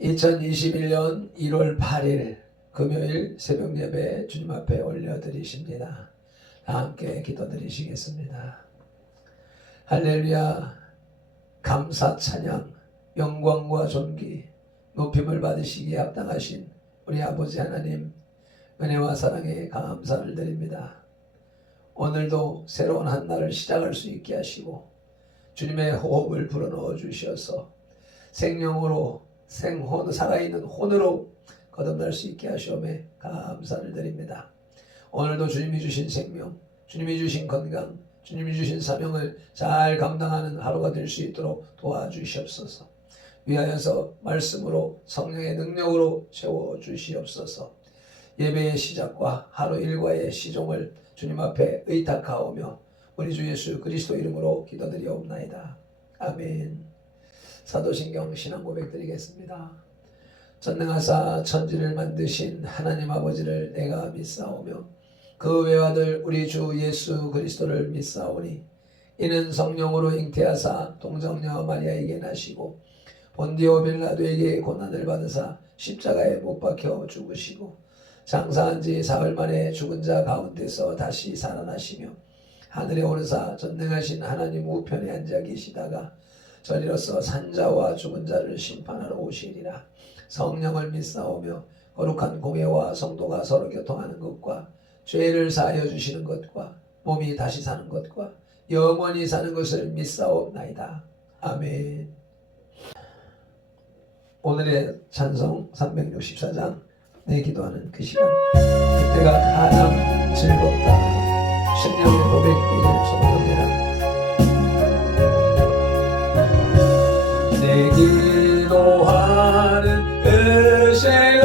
2021년 1월 8일 금요일 새벽 예배 주님 앞에 올려드리십니다. 다 함께 기도드리시겠습니다. 할렐루야. 감사 찬양 영광과 존귀 높임을 받으시기에 합당하신 우리 아버지 하나님, 은혜와 사랑에 감사를 드립니다. 오늘도 새로운 한 날을 시작할 수 있게 하시고 주님의 호흡을 불어넣어 주셔서 생명으로 살아있는 혼으로 거듭날 수 있게 하시오매 감사를 드립니다. 오늘도 주님이 주신 생명, 주님이 주신 건강, 주님이 주신 사명을 잘 감당하는 하루가 될 수 있도록 도와주시옵소서. 위하여서 말씀으로 성령의 능력으로 채워주시옵소서. 예배의 시작과 하루 일과의 시종을 주님 앞에 의탁하오며 우리 주 예수 그리스도 이름으로 기도드리옵나이다. 아멘. 사도신경 신앙 고백 드리겠습니다. 전능하사 천지를 만드신 하나님 아버지를 내가 믿사오며 그 외아들 우리 주 예수 그리스도를 믿사오니 이는 성령으로 잉태하사 동정녀 마리아에게 나시고 본디오 빌라도에게 고난을 받으사 십자가에 못 박혀 죽으시고 장사한 지 사흘 만에 죽은 자 가운데서 다시 살아나시며 하늘에 오르사 전능하신 하나님 우편에 앉아 계시다가 저리로서 산자와 죽은 자를 심판하러 오시리라. 성령을 믿사오며 거룩한 공예와 성도가 서로 교통하는 것과 죄를 사하여 주시는 것과 몸이 다시 사는 것과 영원히 사는 것을 믿사옵나이다. 아멘. 오늘의 찬송 364장 내 기도하는 그 시간, 그때가 가장 즐겁다. 신령의 고백기를 소망합니다. 내 기도하는 그 시간,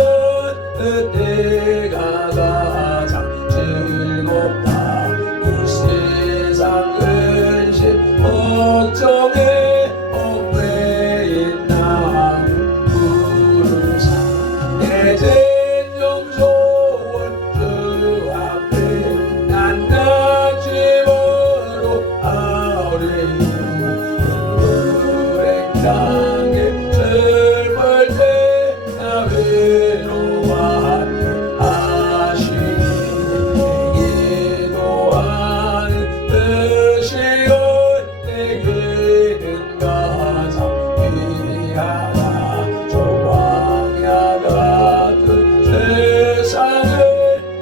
그때가 가장 즐겁다. 이 세상 근심 걱정에 얽매인 나를 부르사 내 진정 좋은 주 앞에 난 낙심으로 아뢰는 땅에 슬플 때 나 외로워하니 하시니 기도하는 그 시간 내게는 가장 귀하다. 저 광야 같은 세상을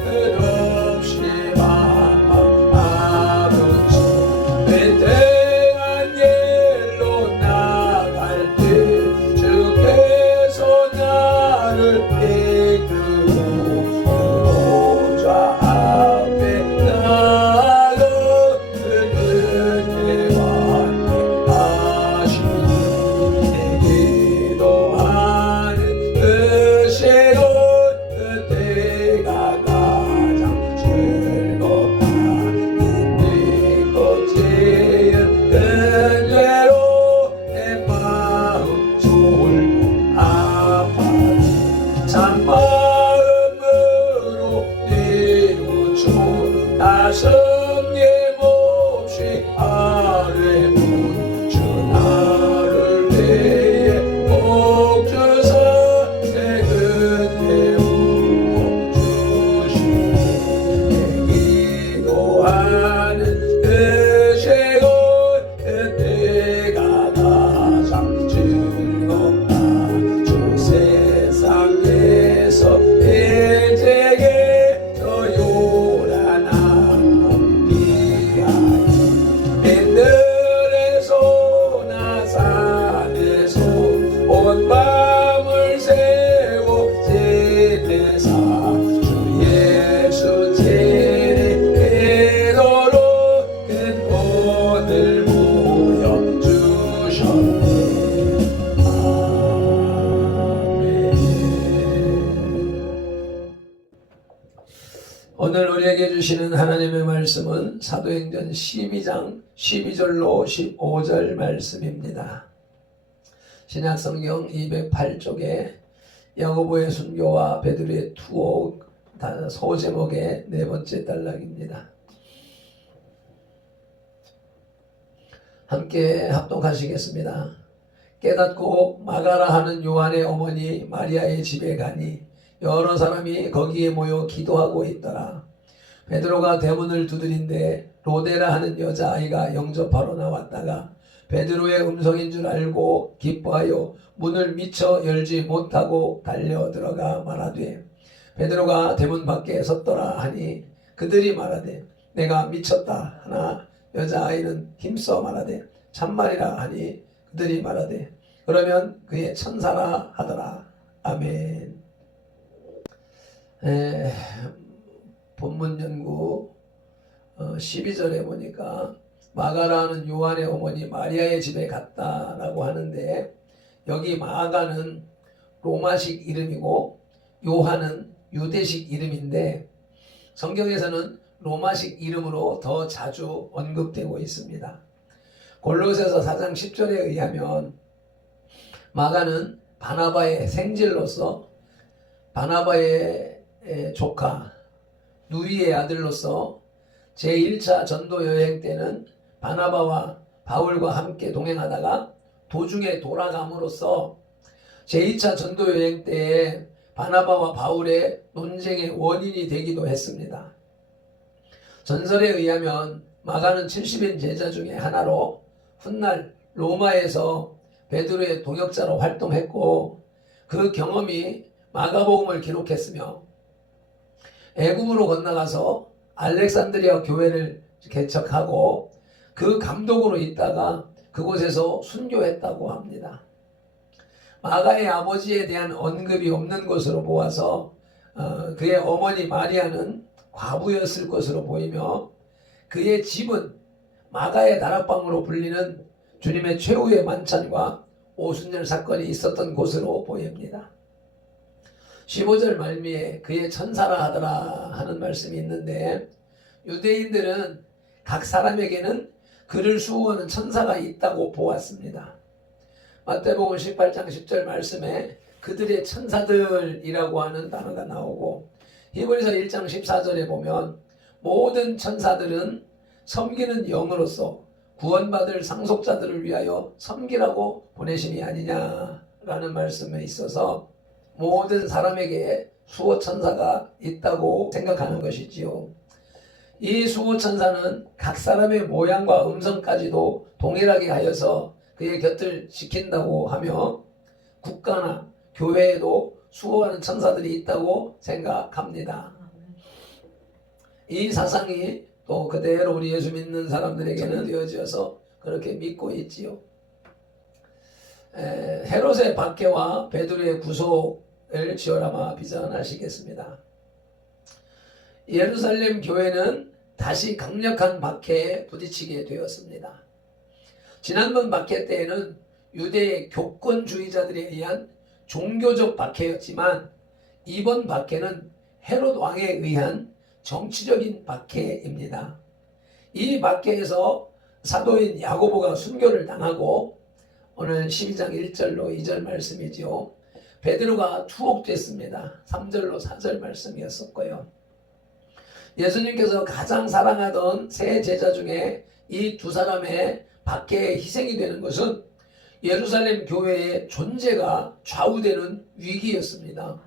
끝없이 방황하든지 맹태한 길로 나갈 때 주께서 나를 이끌고 그로자 앞에 나아가 은혜와 함께하시니 내 기도하는 그 시간, 그때가 가장 즐겁다. 내 거지은 은혜로 내 마음 졸고 아파도 산 마음으로 뉘우쳐 가슴 예몹시 아뢰는 주 나를 위해 복 주사 내 곁에 우억 주시니 내 기도하는 그 시간, 그때가 가장 즐겁다. 주 세상에서 일제게 저 요란한 비하여 빈들에서나 산에서 온 밤을 새고 지내사 주 예수 제리도록 큰 오늘 모여 주셨네. 오늘 우리에게 주시는 하나님의 말씀은 사도행전 12장 12절로 15절 말씀입니다. 신약성경 208쪽에 야고보의 순교와 베드로의 투옥 소제목의 네 번째 단락입니다. 함께 합독하시겠습니다. 깨닫고 마가라 하는 요한의 어머니 마리아의 집에 가니 여러 사람이 거기에 모여 기도하고 있더라. 베드로가 대문을 두드린데 로데라 하는 여자아이가 영접하러 나왔다가 베드로의 음성인 줄 알고 기뻐하여 문을 미처 열지 못하고 달려 들어가 말하되 베드로가 대문 밖에 섰더라 하니 그들이 말하되 내가 미쳤다 하나 여자아이는 힘써 말하되 참말이라 하니 그들이 말하되 그러면 그의 천사라 하더라. 아멘. 본문 연구 12절에 보니까 마가라는 요한의 어머니 마리아의 집에 갔다라고 하는데 여기 마가는 로마식 이름이고 요한은 유대식 이름인데 성경에서는 로마식 이름으로 더 자주 언급되고 있습니다. 골로새서 4장 10절에 의하면 마가는 바나바의 생질로서 바나바의 조카 누이의 아들로서 제1차 전도 여행 때는 바나바와 바울과 함께 동행하다가 도중에 돌아감으로써 제2차 전도 여행 때에 바나바와 바울의 논쟁의 원인이 되기도 했습니다. 전설에 의하면 마가는 70인 제자 중에 하나로 훗날 로마에서 베드로의 동역자로 활동했고 그 경험이 마가복음을 기록했으며 애굽으로 건너가서 알렉산드리아 교회를 개척하고 그 감독으로 있다가 그곳에서 순교했다고 합니다. 마가의 아버지에 대한 언급이 없는 것으로 보아서 그의 어머니 마리아는 과부였을 것으로 보이며 그의 집은 마가의 다락방으로 불리는 주님의 최후의 만찬과 오순절 사건이 있었던 곳으로 보입니다. 15절 말미에 그의 천사라 하더라 하는 말씀이 있는데 유대인들은 각 사람에게는 그를 수호하는 천사가 있다고 보았습니다. 마태복음 18장 10절 말씀에 그들의 천사들이라고 하는 단어가 나오고 히브리서 1장 14절에 보면 모든 천사들은 섬기는 영으로서 구원받을 상속자들을 위하여 섬기라고 보내심이 아니냐라는 말씀에 있어서 모든 사람에게 수호천사가 있다고 생각하는 것이지요. 이 수호천사는 각 사람의 모양과 음성까지도 동일하게 하여서 그의 곁을 지킨다고 하며 국가나 교회에도 수호하는 천사들이 있다고 생각합니다. 이 사상이 또 그대로 우리 예수 믿는 사람들에게는 되어져서 그렇게 믿고 있지요. 헤롯의 박해와 베드로의 구속을 지어라마 비전하시겠습니다. 예루살렘 교회는 다시 강력한 박해에 부딪히게 되었습니다. 지난번 박해 때에는 유대의 교권주의자들에 의한 종교적 박해였지만 이번 박해는 헤롯 왕에 의한 정치적인 박해입니다. 이 박해에서 사도인 야고보가 순교를 당하고 오늘 12장 1절로 2절 말씀이지요. 베드로가 투옥됐습니다. 3절로 4절 말씀이었었고요. 예수님께서 가장 사랑하던 세 제자 중에 이 두 사람의 박해에 희생이 되는 것은 예루살렘 교회의 존재가 좌우되는 위기였습니다.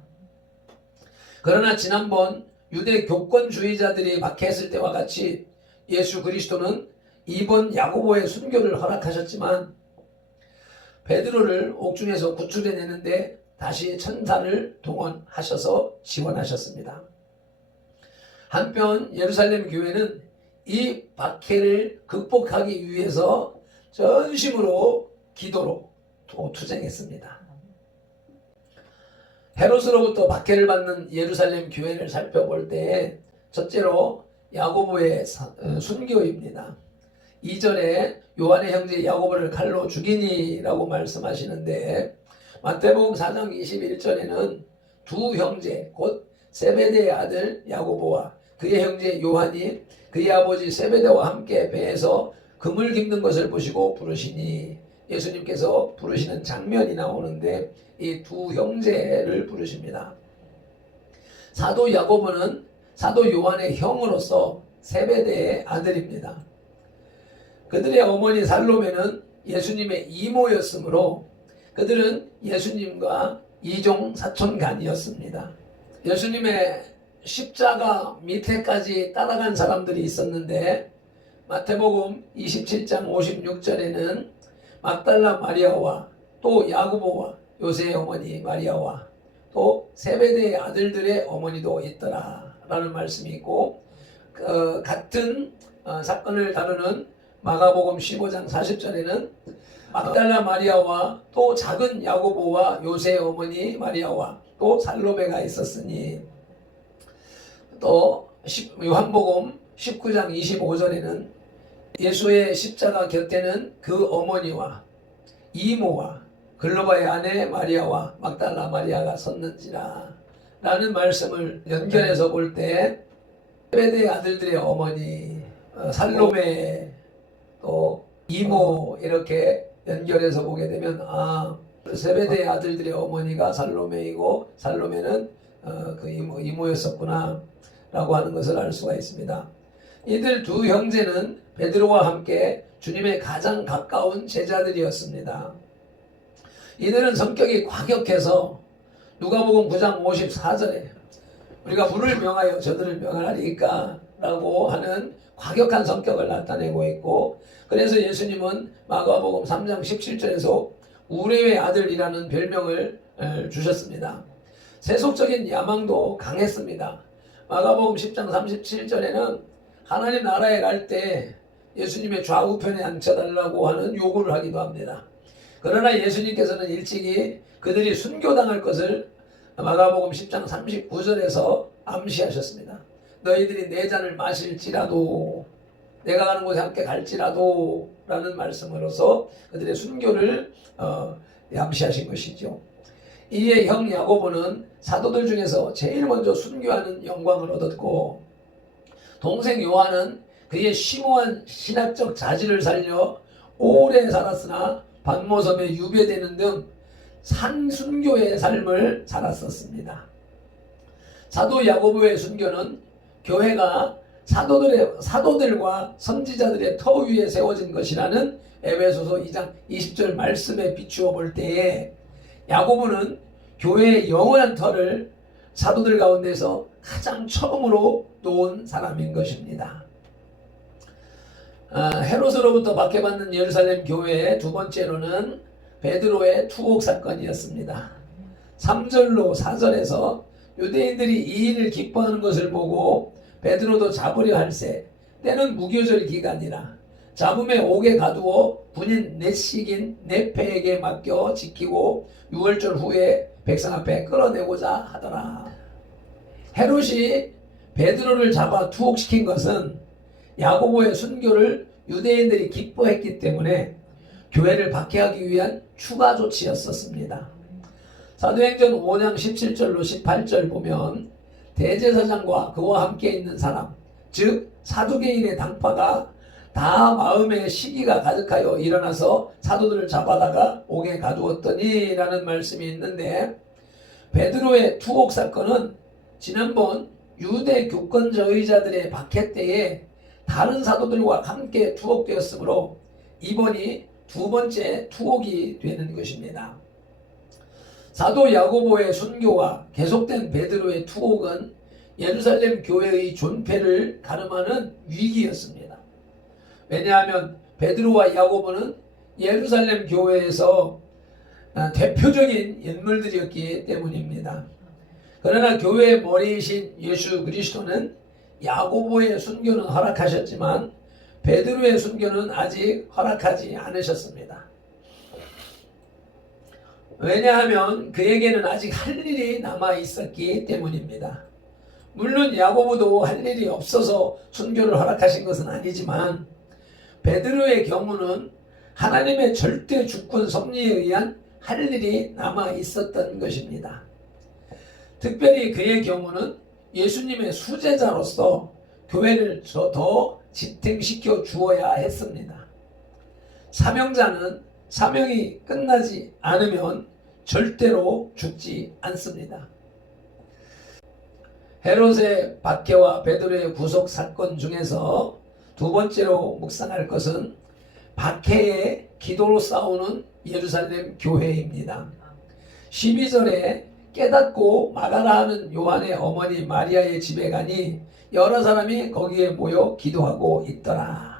그러나 지난번 유대 교권주의자들이 박해했을 때와 같이 예수 그리스도는 이번 야고보의 순교를 허락하셨지만 베드로를 옥중에서 구출해내는데 다시 천사를 동원하셔서 지원하셨습니다. 한편 예루살렘 교회는 이 박해를 극복하기 위해서 전심으로 기도로 투쟁했습니다. 헤롯으로부터 박해를 받는 예루살렘 교회를 살펴볼 때 첫째로 야고보의 순교입니다. 2절에 요한의 형제 야고보를 칼로 죽이니라고 말씀하시는데 마태복음 4장 21절에는 두 형제 곧 세베대의 아들 야고보와 그의 형제 요한이 그의 아버지 세베대와 함께 배에서 금을 깁는 것을 보시고 부르시니 예수님께서 부르시는 장면이 나오는데 이 두 형제를 부르십니다. 사도 야고보는 사도 요한의 형으로서 세베대의 아들입니다. 그들의 어머니 살로메는 예수님의 이모였으므로 그들은 예수님과 이종 사촌간이었습니다. 예수님의 십자가 밑에까지 따라간 사람들이 있었는데 마태복음 27장 56절에는 막달라 마리아와 또 야고보와 요새의 어머니 마리아와 또 세베대의 아들들의 어머니도 있더라 라는 말씀이 있고, 같은 사건을 다루는 마가복음 15장 40절에는 막달라 마리아와 또 작은 야고보와 요새의 어머니 마리아와 또 살로메가 있었으니, 또 요한복음 19장 25절에는 예수의 십자가 곁에는 그 어머니와 이모와 글로바의 아내 마리아와 막달라 마리아가 섰는지라 라는 말씀을 연결해서 볼 때 세베대의 아들들의 어머니 살로메 또 이모 이렇게 연결해서 보게 되면 세베대의 아들들의 어머니가 살로메이고 살로메는 그 이모였었구나 라고 하는 것을 알 수가 있습니다. 이들 두 형제는 베드로와 함께 주님의 가장 가까운 제자들이었습니다. 이들은 성격이 과격해서 누가복음 9장 54절에 우리가 불을 명하여 저들을 명하리까 라고 하는 과격한 성격을 나타내고 있고, 그래서 예수님은 마가복음 3장 17절에서 우레의 아들이라는 별명을 주셨습니다. 세속적인 야망도 강했습니다. 마가복음 10장 37절에는 하나님 나라에 갈 때 예수님의 좌우편에 앉혀달라고 하는 요구를 하기도 합니다. 그러나 예수님께서는 일찍이 그들이 순교당할 것을 마가복음 10장 39절에서 암시하셨습니다. 너희들이 내 잔을 마실지라도 내가 가는 곳에 함께 갈지라도 라는 말씀으로서 그들의 순교를 암시하신 것이죠. 이에 형 야고보는 사도들 중에서 제일 먼저 순교하는 영광을 얻었고, 동생 요한은 그의 심오한 신학적 자질을 살려 오래 살았으나 반모섬에 유배되는 등 산순교의 삶을 살았었습니다. 사도 야고보의 순교는 교회가 사도들과 선지자들의 터 위에 세워진 것이라는 에베소서 2장 20절 말씀에 비추어 볼 때에 야고보는 교회의 영원한 터를 사도들 가운데서 가장 처음으로 놓은 사람인 것입니다. 헤롯으로부터 박해받는 예루살렘 교회의 두 번째로는 베드로의 투옥 사건이었습니다. 3절로 4절에서 유대인들이 이 일을 기뻐하는 것을 보고 베드로도 잡으려 할세 때는 무교절 기간이라 잡음에 옥에 가두어 군인 넷식인 네페에게 맡겨 지키고 6월절 후에 백성 앞에 끌어내고자 하더라. 헤롯이 베드로를 잡아 투옥시킨 것은 야고보의 순교를 유대인들이 기뻐했기 때문에 교회를 박해하기 위한 추가 조치였었습니다. 사도행전 5장 17절로 18절 보면 대제사장과 그와 함께 있는 사람, 즉 사두개인의 당파가 다 마음에 시기가 가득하여 일어나서 사도들을 잡아다가 옥에 가두었더니 라는 말씀이 있는데, 베드로의 투옥 사건은 지난번 유대 교권자의자들의 박해 때에 다른 사도들과 함께 투옥되었으므로 이번이 두 번째 투옥이 되는 것입니다. 사도 야고보의 순교와 계속된 베드로의 투옥은 예루살렘 교회의 존폐를 가름하는 위기였습니다. 왜냐하면 베드로와 야고보는 예루살렘 교회에서 대표적인 인물들이었기 때문입니다. 그러나 교회의 머리이신 예수 그리스도는 야고보의 순교는 허락하셨지만 베드로의 순교는 아직 허락하지 않으셨습니다. 왜냐하면 그에게는 아직 할 일이 남아 있었기 때문입니다. 물론 야고보도 할 일이 없어서 순교를 허락하신 것은 아니지만 베드로의 경우는 하나님의 절대 주권 섭리에 의한 할 일이 남아 있었던 것입니다. 특별히 그의 경우는 예수님의 수제자로서 교회를 더 지탱시켜 주어야 했습니다. 사명자는 사명이 끝나지 않으면 절대로 죽지 않습니다. 헤롯의 박해와 베드로의 구속 사건 중에서 두 번째로 묵상할 것은 박해의 기도로 싸우는 예루살렘 교회입니다. 12절에 깨닫고 말하라 하는 요한의 어머니 마리아의 집에 가니 여러 사람이 거기에 모여 기도하고 있더라.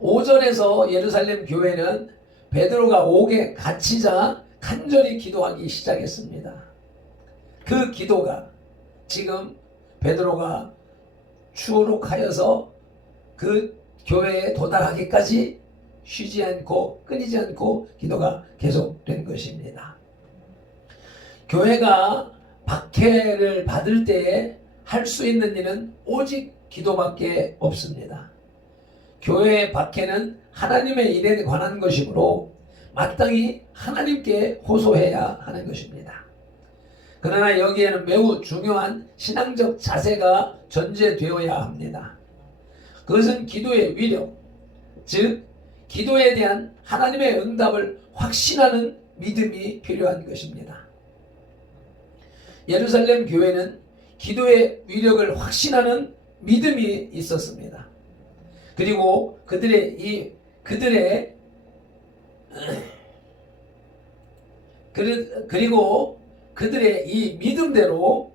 5절에서 예루살렘 교회는 베드로가 옥에 갇히자 간절히 기도하기 시작했습니다. 그 기도가 지금 베드로가 추록하여서 그 교회에 도달하기까지 쉬지 않고 끊이지 않고 기도가 계속된 것입니다. 교회가 박해를 받을 때에 할 수 있는 일은 오직 기도밖에 없습니다. 교회의 박해는 하나님의 일에 관한 것이므로 마땅히 하나님께 호소해야 하는 것입니다. 그러나 여기에는 매우 중요한 신앙적 자세가 전제되어야 합니다. 그것은 기도의 위력, 즉 기도에 대한 하나님의 응답을 확신하는 믿음이 필요한 것입니다. 예루살렘 교회는 기도의 위력을 확신하는 믿음이 있었습니다. 그리고 그들의 이 믿음대로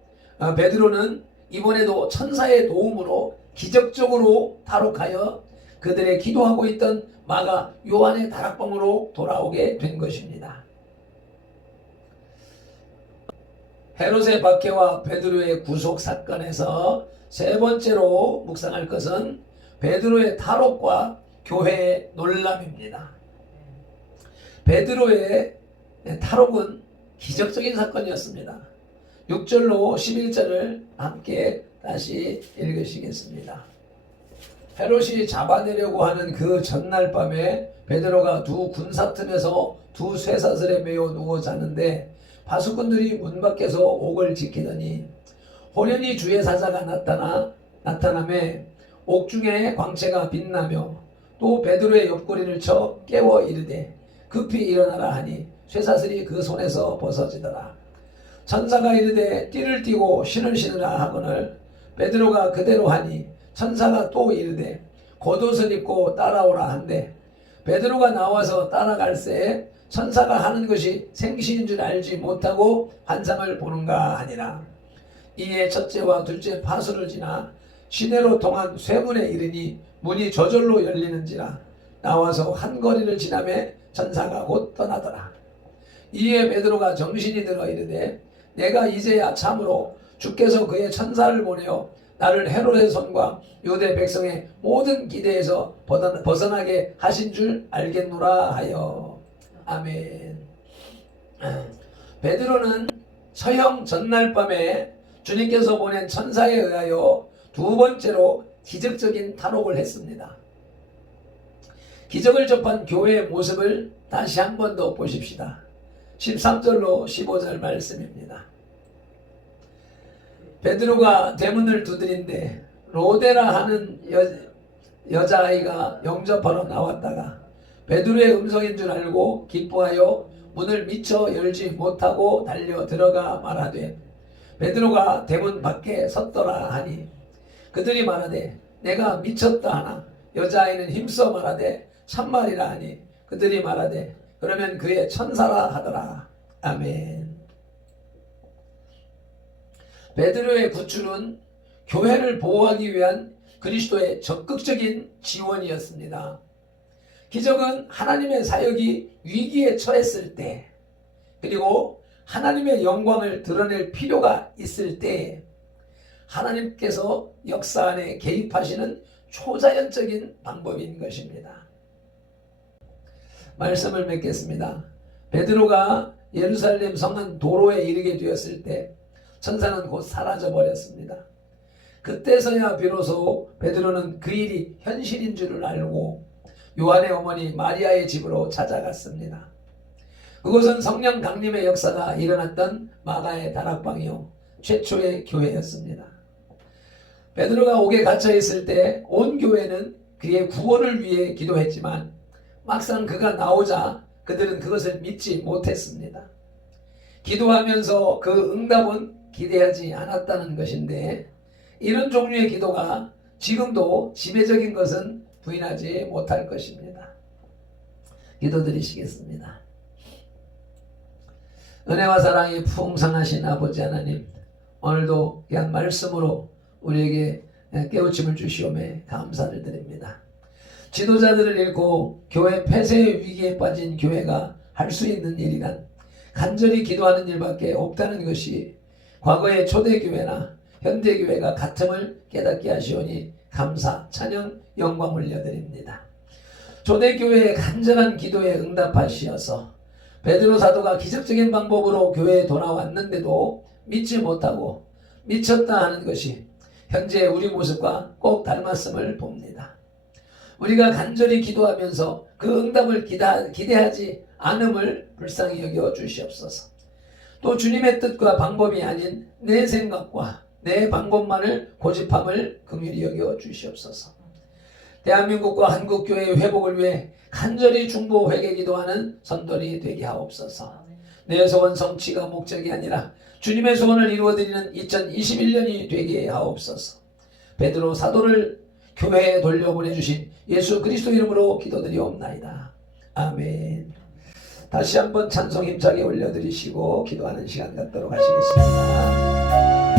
베드로는 이번에도 천사의 도움으로 기적적으로 탈옥하여 그들의 기도하고 있던 마가 요한의 다락방으로 돌아오게 된 것입니다. 헤롯의 박해와 베드로의 구속 사건에서 세 번째로 묵상할 것은 베드로의 탈옥과 교회의 놀람입니다. 베드로의 탈옥은 기적적인 사건이었습니다. 6절로 11절을 함께 다시 읽으시겠습니다. 헤롯이 잡아내려고 하는 그 전날 밤에 베드로가 두 군사 틈에서 두 쇠사슬에 매여 누워 자는데 파수꾼들이 문 밖에서 옥을 지키더니 호련히 주의 사자가 나타나매 옥중에 광채가 빛나며 또 베드로의 옆구리를 쳐 깨워 이르되 급히 일어나라 하니 쇠사슬이 그 손에서 벗어지더라. 천사가 이르되 띠를 띠고 신을 신으라 하거늘 베드로가 그대로 하니 천사가 또 이르되 겉옷을 입고 따라오라 한대 베드로가 나와서 따라갈새 천사가 하는 것이 생신인 줄 알지 못하고 환상을 보는가 하니라. 이에 첫째와 둘째 파수를 지나 시내로 통한 쇠문에 이르니 문이 저절로 열리는지라. 나와서 한 거리를 지나매 천사가 곧 떠나더라. 이에 베드로가 정신이 들어 이르되 내가 이제야 참으로 주께서 그의 천사를 보내어 나를 헤롯의 손과 유대 백성의 모든 기대에서 벗어나게 하신 줄 알겠노라 하여. 아멘. 베드로는 서형 전날 밤에 주님께서 보낸 천사에 의하여 두 번째로 기적적인 탈옥을 했습니다. 기적을 접한 교회의 모습을 다시 한 번 더 보십시다. 13절로 15절 말씀입니다. 베드로가 대문을 두드린데 로데라 하는 여자아이가 영접하러 나왔다가 베드로의 음성인 줄 알고 기뻐하여 문을 미처 열지 못하고 달려 들어가 말하되 베드로가 대문 밖에 섰더라 하니 그들이 말하되 내가 미쳤다 하나 여자아이는 힘써 말하되 참말이라 하니 그들이 말하되 그러면 그의 천사라 하더라. 아멘. 베드로의 구출은 교회를 보호하기 위한 그리스도의 적극적인 지원이었습니다. 기적은 하나님의 사역이 위기에 처했을 때 그리고 하나님의 영광을 드러낼 필요가 있을 때 하나님께서 역사 안에 개입하시는 초자연적인 방법인 것입니다. 말씀을 맺겠습니다. 베드로가 예루살렘 성안 도로에 이르게 되었을 때 천사는 곧 사라져 버렸습니다. 그때서야 비로소 베드로는 그 일이 현실인 줄을 알고 요한의 어머니 마리아의 집으로 찾아갔습니다. 그곳은 성령 강림의 역사가 일어났던 마가의 다락방이요 최초의 교회였습니다. 베드로가 옥에 갇혀 있을 때 온 교회는 그의 구원을 위해 기도했지만 막상 그가 나오자 그들은 그것을 믿지 못했습니다. 기도하면서 그 응답은 기대하지 않았다는 것인데 이런 종류의 기도가 지금도 지배적인 것은 부인하지 못할 것입니다. 기도드리시겠습니다. 은혜와 사랑이 풍성하신 아버지 하나님, 오늘도 귀한 말씀으로 우리에게 깨우침을 주시오매 감사를 드립니다. 지도자들을 잃고 교회 폐쇄의 위기에 빠진 교회가 할 수 있는 일이란 간절히 기도하는 일밖에 없다는 것이 과거의 초대교회나 현대교회가 같음을 깨닫게 하시오니 감사, 찬양, 영광 올려드립니다. 초대교회의 간절한 기도에 응답하시어서 베드로 사도가 기적적인 방법으로 교회에 돌아왔는데도 믿지 못하고 미쳤다 하는 것이 현재 우리 모습과 꼭 닮았음을 봅니다. 우리가 간절히 기도하면서 그 응답을 기대하지 않음을 불쌍히 여겨 주시옵소서. 또 주님의 뜻과 방법이 아닌 내 생각과 내 방법만을 고집함을 긍휼히 여겨 주시옵소서. 대한민국과 한국교회의 회복을 위해 간절히 중보 회개 기도하는 선돌이 되게 하옵소서. 내 소원 성취가 목적이 아니라 주님의 소원을 이루어드리는 2021년이 되게 하옵소서. 베드로 사도를 교회에 돌려보내주신 예수 그리스도 이름으로 기도드리옵나이다. 아멘. 다시 한번 찬송 힘차게 올려드리시고 기도하는 시간 갖도록 하시겠습니다.